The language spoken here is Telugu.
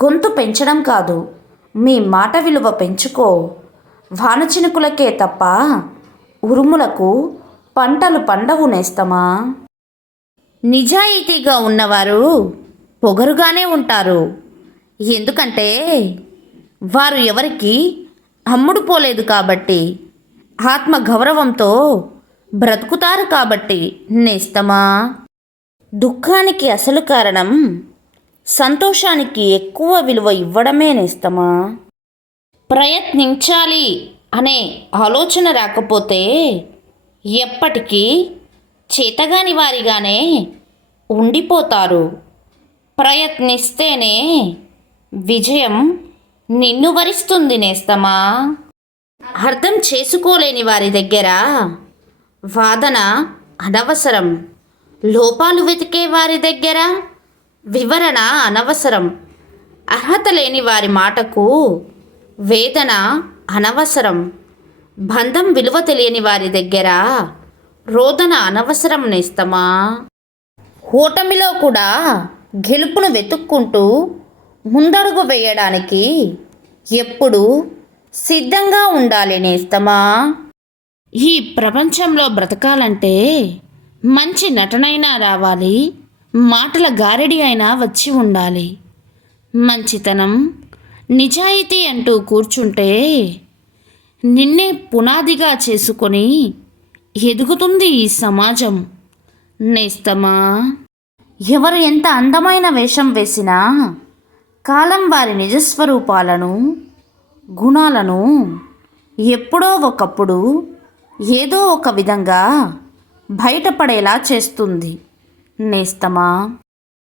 గొంతు పెంచడం కాదు, మీ మాట విలువ పెంచుకో. వానచినుకులకే తప్ప ఉరుములకు పంటలు పండవు నేస్తమా. నిజాయితీగా ఉన్నవారు పొగరుగానే ఉంటారు. ఎందుకంటే వారు ఎవరికి అమ్ముడు పోలేదు కాబట్టి, ఆత్మగౌరవంతో బ్రతుకుతారు కాబట్టి నేస్తమా. దుఃఖానికి అసలు కారణం సంతోషానికి ఎక్కువ విలువ ఇవ్వడమే నేస్తమా. ప్రయత్నించాలి అనే ఆలోచన రాకపోతే ఎప్పటికీ చేతగాని వారిగానే ఉండిపోతారు. ప్రయత్నిస్తేనే విజయం నిన్ను వరిస్తుంది నేస్తమా. అర్థం చేసుకోలేని వారి దగ్గర వాదన అనవసరం. లోపాలు వెతికే వారి దగ్గర వివరణ అనవసరం. అర్హత లేని వారి మాటకు వేదన అనవసరం. బంధం విలువ తెలియని వారి దగ్గర రోదన అనవసరం నేస్తమా. ఓటమిలో కూడా గెలుపును వెతుక్కుంటూ ముందడుగు వేయడానికి ఎప్పుడూ సిద్ధంగా ఉండాలి నేస్తమా. ఈ ప్రపంచంలో బ్రతకాలంటే మంచి నటనైనా రావాలి, మాటల గారడి అయినా వచ్చి ఉండాలి. మంచితనం, నిజాయితీ అంటూ కూర్చుంటే నిన్నే పునాదిగా చేసుకొని ఎదుగుతుంది ఈ సమాజం నేస్తమా. ఎవరు ఎంత అందమైన వేషం వేసినా కాలం వారి నిజస్వరూపాలను, గుణాలను ఎప్పుడో ఒకప్పుడు ఏదో ఒక విధంగా బయటపడేలా చేస్తుంది నేస్తమా.